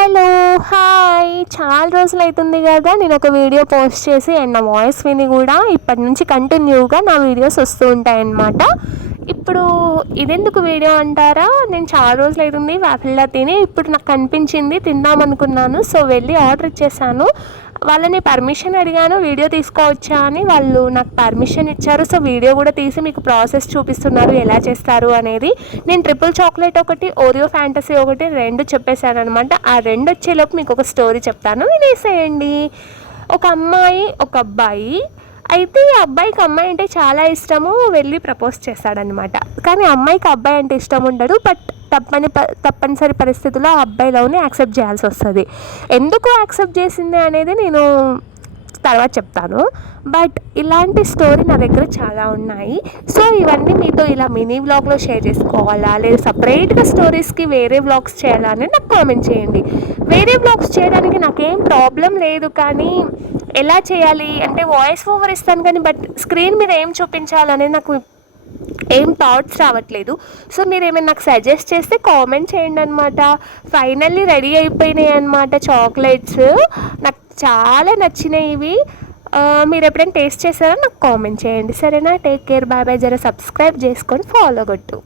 Hello hi, చాలా రోజులు అవుతుంది కదా నేను ఒక వీడియో పోస్ట్ చేసి అండ్ నా వాయిస్ విని కూడా ఇప్పటి నుంచి కంటిన్యూగా నా వీడియోస్ వస్తూ ఉంటాయన్నమాట. ఇప్పుడు ఇదెందుకు వీడియో అంటారా, నేను చాలా రోజులు అవుతుంది వాఫిల్లా తిని ఇప్పుడు నాకు కనిపించింది తిందాం అనుకున్నాను. సో వెళ్ళి ఆర్డర్ ఇచ్చేసాను. వాళ్ళని పర్మిషన్ అడిగాను వీడియో తీసుకోవచ్చా అని, వాళ్ళు నాకు పర్మిషన్ ఇచ్చారు. సో వీడియో కూడా తీసి మీకు ప్రాసెస్ చూపిస్తున్నారు ఎలా చేస్తారు అనేది. నేను ట్రిపుల్ చాక్లెట్ ఒకటి, ఓరియో ఫ్యాంటసీ ఒకటి, రెండు చెప్పేశాను అనమాట. ఆ రెండు వచ్చేలోపు మీకు ఒక స్టోరీ చెప్తాను, వినేసేయండి. ఒక అమ్మాయి ఒక అబ్బాయి అయితే ఈ అబ్బాయికి అమ్మాయి అంటే చాలా ఇష్టము, వెళ్ళి ప్రపోజ్ చేస్తాడనమాట. కానీ అమ్మాయికి అబ్బాయి అంటే ఇష్టం ఉండదు. బట్ తప్పనిసరి పరిస్థితుల్లో ఆ అబ్బాయి లవ్ని యాక్సెప్ట్ చేయాల్సి వస్తుంది. ఎందుకు యాక్సెప్ట్ చేసింది అనేది నేను తర్వాత చెప్తాను. బట్ ఇలాంటి స్టోరీ నా దగ్గర చాలా ఉన్నాయి. సో ఇవన్నీ మీతో ఇలా మినీ వ్లాగ్లో షేర్ చేసుకోవాలా, లేదా సపరేట్గా స్టోరీస్కి వేరే వ్లాగ్స్ చేయాలా అని నాకు కామెంట్ చేయండి. వేరే వ్లాగ్స్ చేయడానికి నాకేం ప్రాబ్లం లేదు, కానీ ఎలా చేయాలి అంటే వాయిస్ ఓవర్ ఇస్తాను కానీ బట్ స్క్రీన్ మీద ఏం చూపించాలనేది నాకు ఏం థాట్స్ రావట్లేదు. సో మీరు ఏమైనా నాకు సజెస్ట్ చేస్తే కామెంట్ చేయండి అనమాట. ఫైనల్లీ రెడీ అయిపోయినాయి అనమాట చాక్లెట్స్. నాకు చాలా నచ్చినాయి ఇవి. మీరు ఎప్పుడైనా టేస్ట్ చేశారో నాకు కామెంట్ చేయండి, సరేనా? Take care, bye bye. జర సబ్స్క్రైబ్ చేసుకొని ఫాలో కొట్టు.